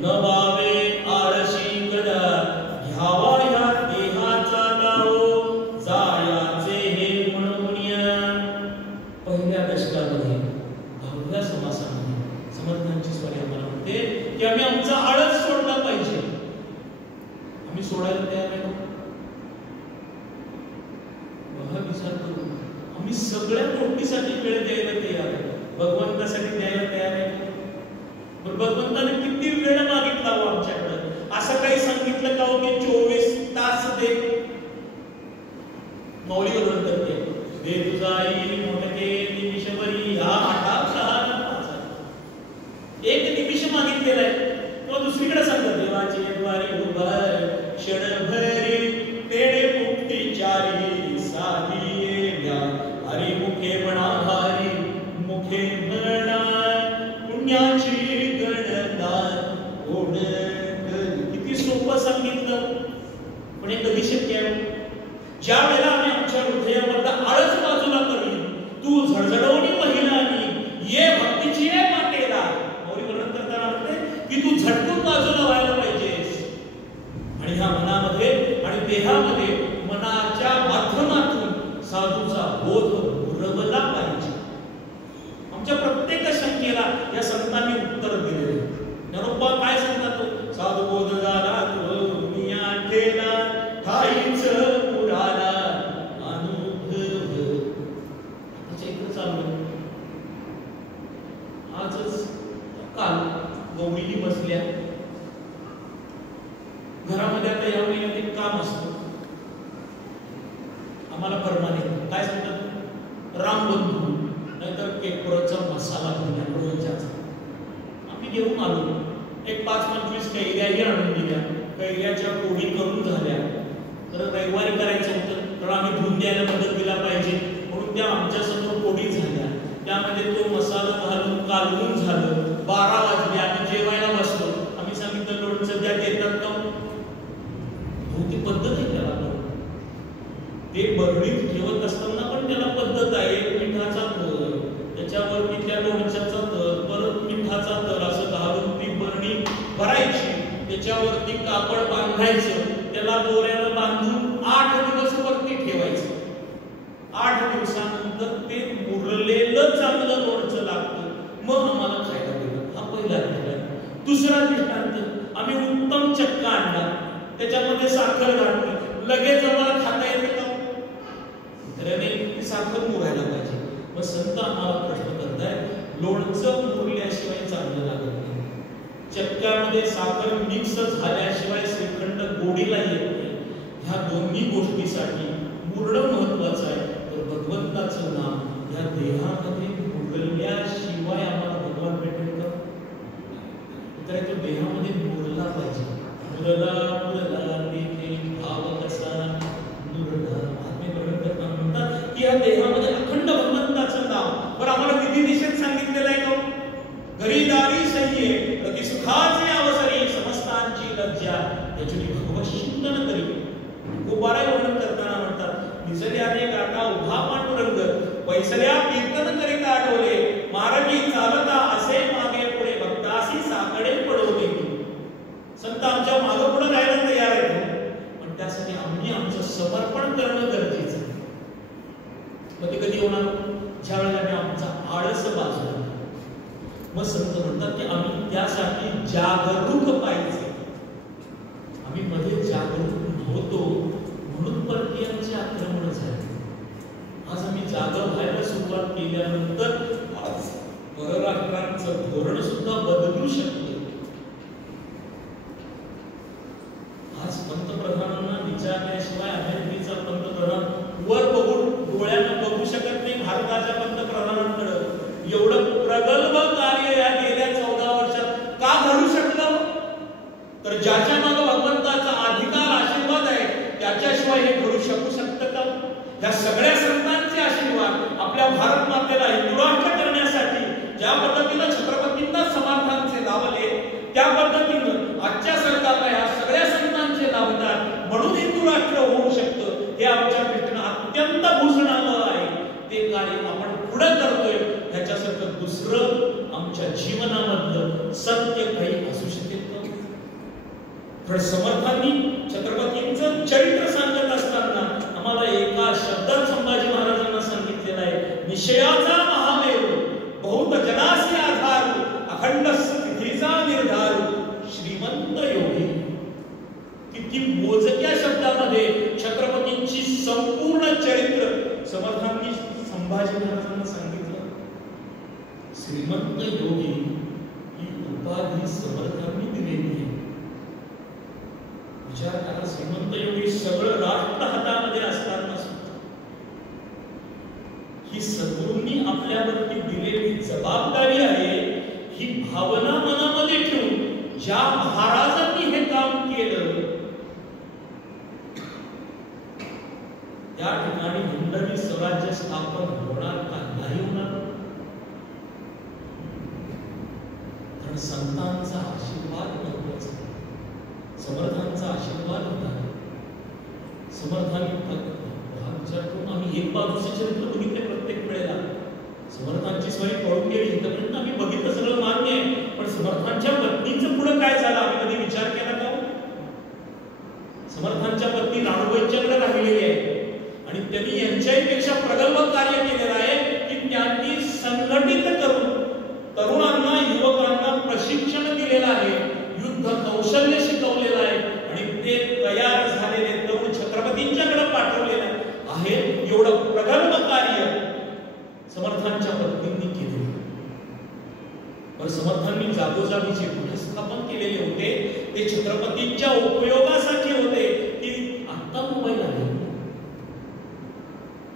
नवावे आळशी गदा घ्यावा या देहाचा लावो जायाचे हे म्हणूनिया. पहिल्या दशकामध्ये 10व्या समासामध्ये समर्थांची स्वारी आम्हाला म्हणते की आम्ही आमचा आळस सोडला पाहिजे. आम्ही सोडायला तयार आहे. विचार करू आम्ही सगळ्या गोष्टीसाठी वेळ द्यायला तयार आहे. भगवंतासाठी द्यायला तयार आहे. पण भगवंताने किती वेळ मागितला हो आमच्याकडे? असं काही सांगितलं का हो की 24 तास दे? मौली वर्णन करते दे तुझाई मोठके निमिषभरी हा आठाव सहा एक निमिष मागितलेला आहे. किंवा दुसरीकडे सांगतात देवाची द्वारी उभार क्षणभरी तेडे मुक्ती चारी साधिये व्या हरी मुखे म्हणा हरी मुखे म्हणा पुण्याची गणना ओढ. किती सोपं सांगितलं पण हे कधी शक्य आहे? ज्या वेळेला आम्ही आमच्या हृदयामधला आळस बाजूला करू तू झडझडवणी महिलांनी ये भक्तीची ये मातेला मौली वर्णन करताना म्हणते की तू झटकून बाजूला व्हायला पाहिजेस. आणि ह्या मनामध्ये आणि देहामध्ये मनाच्या माध्यमातून साधूचा बोध उरवला पाहिजे. आमच्या प्रत्येक शंकेला या संतांनी उत्तर दिले. ज्ञानोबा काय सांगतात? साधू बोध झाला दुनिया ठेला ठाईच पुराला अनुभव. आताच्या इकडे चालू आजच काल गौरीजी बसल्या घरामध्ये. आता या महिन्यात एक काम असतं आम्हाला परमाने काय सांगतात रामबंधू नाहीतर केकपुराचा मसाला घेऊन आम्ही घेऊन आलो. एक 5-25 कैऱ्याही आणून दिल्या. कैऱ्याच्या पोळी करून झाल्या. तर रविवारी करायचं होतं तर आम्ही धुवून द्यायला मदत केला पाहिजे म्हणून त्या आमच्या समोर पोळी झाल्या. त्यामध्ये तो मसाला घालून कालवून झालं. 12 वाजले आम्ही जेवायला बसलो. आम्ही सांगितलं लोणचं द्या देतात का? ती पद्धत आहे त्याला. ते बरणीत ठेवत असताना पण त्याला पद्धत आहे. मिठाचा थर त्याच्यावरती त्या लोणच्याचा थर परत मिठाचा थर असं घालून ती बरणी भरायची. त्याच्यावरती कापड बांधायचं. त्याला दोऱ्यानं बांधून 8 दिवस वरती ठेवायचं. 8 दिवसानंतर ते मुरलेलं चांगलं लोणचं लागतं. मग आम्हाला खायला दिलं. हा पहिला दृष्टांत. दुसरा दृष्टांत आम्ही उत्तम चक्का आणला. त्याच्यामध्ये साखर घातली. लगेच आम्हाला खाता येते का? साखर मुरायला पाहिजे. मग संत आम्हाला प्रश्न करतायत लोणचं मुरल्याशिवाय चांगलं लागत नाही. चक्क्यामध्ये साखर मिक्स झाल्याशिवाय श्रीखंड गोडीला येत नाही. ह्या दोन्ही गोष्टीसाठी मुरणं महत्वाचं आहे. तर भगवंताचं नाम या देहामध्ये मुरल्याशिवाय आम्हाला भगवान भेटेल का? तर तो देहामध्ये मुरला पाहिजे. मुरला देखे भाव कसा मुरला. म्हणतात की या देहामध्ये अखंड भगवंताचं नाम. पण आम्हाला किती निषेध सांगितलेला आहे का? घरीदारी सह्ये प्रति सुखाचे अवसरी समस्तांची लज्जा याची भगवत चिंतन करी. गोपाराय वर्णन करताना म्हणतात निसर्याने काका उभा पांडुरंग पैसल्या कीर्तन करीत आठवले मार्गी चालता असे मागे पुढे भक्तासी साकडे पडवले. संत आमच्या मागे पुढे जायला तयार आहेत पण त्यासाठी आम्ही आमचं समर्पण करणं गरजेचं आहे. मग ते कधी होणार? ज्या वेळेला आम्ही आमचा आळस बाजूला. मग संत म्हणतात की आम्ही त्यासाठी जागरूक पाहिजे. आम्ही मध्ये जागरूक नव्हतो म्हणून परकीयांचे आक्रमण झाले. आज आम्ही जागरूक व्हायला सुरुवात केल्यानंतर आज परराष्ट्रांचं धोरण सुद्धा बदलू शकते. आज पंतप्रधानांना विचारल्याशिवाय अमेरिकेचा पंतप्रधान वर बघून डोळ्यानं बघू शकत नाही भारताच्या पंतप्रधानांकडे. एवढं प्रगल्भ कार्य या गेल्या 14 वर्षात का घडू शकलं? तर ज्याच्या मागे भगवंताचा अधिकार आशीर्वाद आहे त्याच्याशिवाय हे घडू शकू शकतं का? या सगळ्या संतांचे आशीर्वाद आपल्या भारत मातेला हिंदू राष्ट्र करण्यासाठी ज्या पद्धतीनं छत्रपतींना समर्थांचे लाभले त्या पद्धतीनं आजच्या सरकारला या सगळ्या संतांचे लाभतात म्हणून हिंदू राष्ट्र होऊ शकतं. हे आमच्या दृष्टीनं अत्यंत भूषणावं आहे. ते कार्य आपण पुढे करतोय ह्याच्यासारखं दुसरं आमच्या जीवनामधलं सत्य काही असू शकतं. पण समर्थांनी छत्रपतींचं चरित्र सांगत असताना आम्हाला एका शब्दात संभाजी महाराजांना सांगितलेलं आहे, निश्चयाचा महामेरू बहुत जनासी आधार अखंड स्थितीचा निर्धार श्रीमंत योगी. किती मोजक्या शब्दामध्ये छत्रपतींची संपूर्ण चरित्र समर्थांनी संभाजी महाराजांना सांगितलं. श्रीमंत योगी ही उपाधी समर्थांनी दिलेली आहे. विचार करा, श्रीमंत योगी सगळं राष्ट्र हातामध्ये असताना ही सद्गुरूंनी आपल्यावरती दिलेली जबाबदारी आहे. ही भावना मनामध्ये ठेवून ज्या महाराजांनी हे काम केलं त्या ठिकाणी हिंदवी स्वराज्य स्थापन होणार का नाही होणार? कारण संतांचा आशीर्वाद महत्वाचा, समर्थांचा आशीर्वाद होता. समर्थांनी आम्ही एक बाजूचे चरित्र बघितले प्रत्येक वेळेला. समर्थांची स्वारी पळून गेली इथपर्यंत आम्ही बघितलं, सगळं मान्य आहे. पण समर्थांच्या पत्नीचं पुढे काय झालं आम्ही कधी विचार केला का? समर्थांच्या पत्नी राणूबाईंच्याकडे राहिलेली आहे आणि त्यांनी यांच्यापेक्षा प्रगल्भ कार्य केलेलं आहे की त्यांनी संघटित करून तरुणांना, युवकांना प्रशिक्षण दिलेलं आहे, युद्ध कौशल्य शिकवलेलं आहे आणि ते तयार झालेले तरुण छत्रपतींच्याकडे पाठवलेले आहे. एवढं प्रगल्भ कार्य समर्थांच्या पत्नींनी केले. पण समर्थांनी जागोजागी जे पुनर्स्थापन केलेले होते ते छत्रपतींच्या उपयोगासाठी होते. की आता मोबाईल आले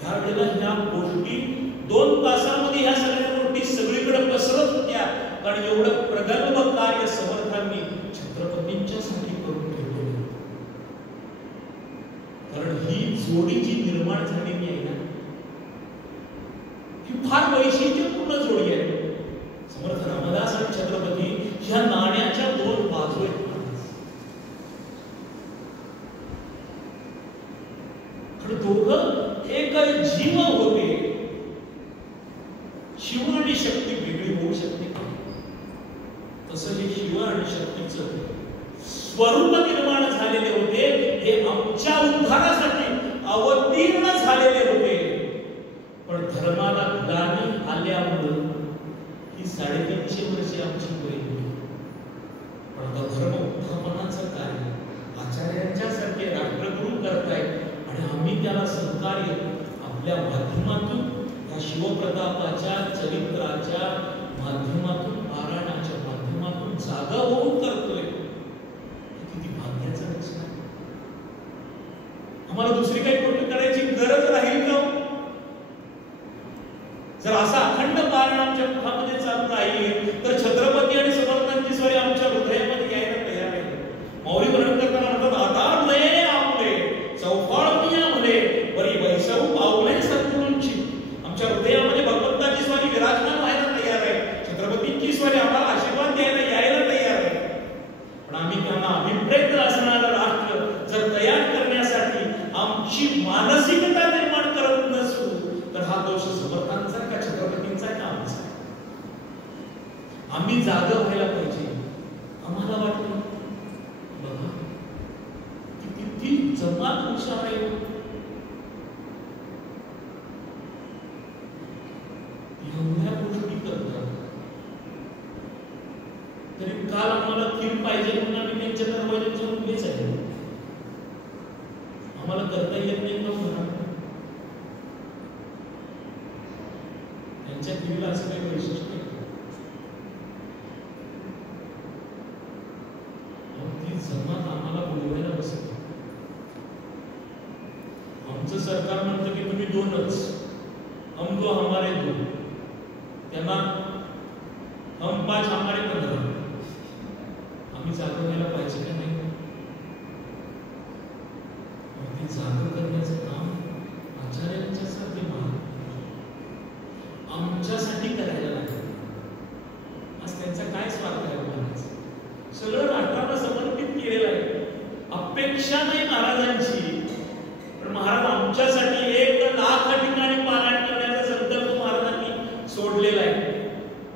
त्यावेळेला ह्या गोष्टी 2 तासामध्ये ह्या सगळ्या गोष्टी सगळीकडे पसरत होत्या. कारण एवढं प्रगल्भ कार्य समर्थांनी छत्रपतींच्यासाठी करून ठेवले. कारण ही जोडी जी निर्माण झालेली आहे ना, ही फार वैशिष्ट्यपूर्ण जोडी आहे. समर्थ रामदास आणि छत्रपती ह्या नाण्याच्या 2 बाजू आहेत. दोघं एक जीव होते. शिव आणि शक्ती वेगळी होऊ शकते का? तसं हे शिव आणि शक्तीचं स्वरूप निर्माण झालेले होते. हे आमच्या उद्धारासाठी अवतीर्ण झालेले होते. पण धर्माला ग्लानी आल्यामुळे ही 350 वर्षे आमची गेली. पण आता धर्म उत्थापनाचं कार्य आचार्यांच्या सारखे राष्ट्रगुरू करतायत आणि आम्ही त्याला सहकार्य आपल्या माध्यमातून, या शिवप्रतापाच्या चरित्राच्या माध्यमातून, पारायणाच्या माध्यमातून जागा होऊन करतोय. किती भाग्याचं लक्षण आहे. आम्हाला दुसरी काही गोष्ट करायची गरज राहील का? जर असा अखंड पारायण आमच्या मुखामध्ये चालत राहील तर छत्रपती आणि समर्थांची स्वारी आमच्या हृदयामध्ये यायला तयार आहे. मौली वर्णन करताना म्हणतात, आधार नये आपले चौफाळ भले बरी वैसव पावले सद्गुरूंची. आमच्या हृदयामध्ये भगवंताची स्वारी विराजमान व्हायला तयार आहे. छत्रपतींची स्वारी आम्हाला आशीर्वाद द्यायला यायला तयार आहे. पण आम्ही त्यांना अभिप्रेत असणारं राष्ट्र जर तयार करण्यासाठी आमची मानसिकता निर्माण करत नसू तर हा दोष समर्थांचा का छत्रपतींचा का आमचा? आम्ही जागा व्हायला पाहिजे. आम्हाला वाटतं बघा किती जमात हुशार आहे. एवढ्या गोष्टी करतात तरी काल आम्हाला खीर पाहिजे म्हणून आम्ही त्यांच्या दरवाज्याच्या उभेच आहे. आम्हाला करता येत नाही का? त्यांच्या खीरीला असं काही वैशिष्ट्य आहे? ती जमात आम्हाला बोलवायला बसत. आमचं सरकार म्हणतं की तुम्ही 2च, हम 2 हमारे 2, त्यांना हम 5 हमारे 15. आम्ही जागा व्हायला पाहिजे का नाही? ते जागा करण्याचं काम आचार्यांच्या सारखे आमच्यासाठी करायला लागेल. आज त्यांचा काय स्वार्थ आहे? सगळं राष्ट्राला समर्पित केलेलं आहे. अपेक्षा नाही महाराजांची, पण महाराज आमच्यासाठी 1 लाख ठिकाणी पारायण करण्याचा संकल्प महाराजांनी सोडलेला आहे.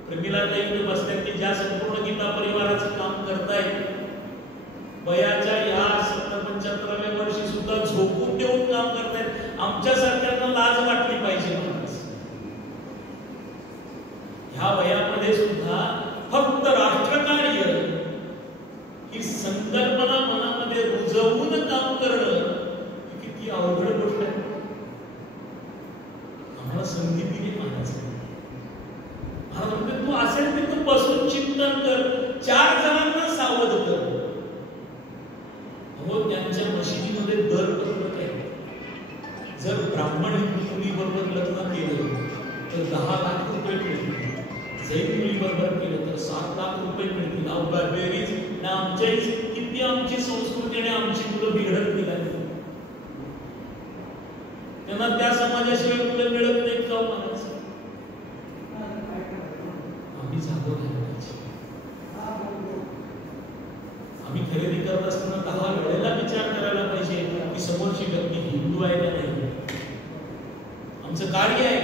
प्रमिला ताई बसल्यात की ज्या संपूर्ण गीता परिवाराचं काम करतायत, वयाच्या या 75व्या वर्षी सुद्धा झोपून देऊन काम करतायत. आमच्यासारख्यांना लाज वाटली पाहिजे. ह्या वयामध्ये सुद्धा फक्त राष्ट्रकार्य ही संकल्पना मनामध्ये रुजवून काम करणं किती अवघड गोष्ट आहे. आम्हाला संधी दिली महाराज. तू असेल ते तू बसून चिंतन कर, 4 जणांना सावध कर. हो, त्यांच्या मशिदीमध्ये दर पत्रक आहे. जर ब्राह्मण हिंदू मुली बरोबर लग्न केलं तर 10 लाख रुपये मिळतील. जैन मुली बरोबर केलं तर 7 लाख रुपये मिळतील. बेरीज ना आमच्या किती आमची संस्कृती आणि आमची मुलं बिघडत गेली. त्यांना त्या समाजाशिवाय मुलं मिळत नाहीत का म्हणायचं. आम्ही जागो घ्यायला पाहिजे. आम्ही खरेदी करत असताना 10 वेळेला विचार करायला पाहिजे की समोरची व्यक्ती हिंदू आहे का नाही. आमचं कार्य आहे,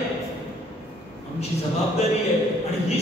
आमची जबाबदारी आहे आणि ही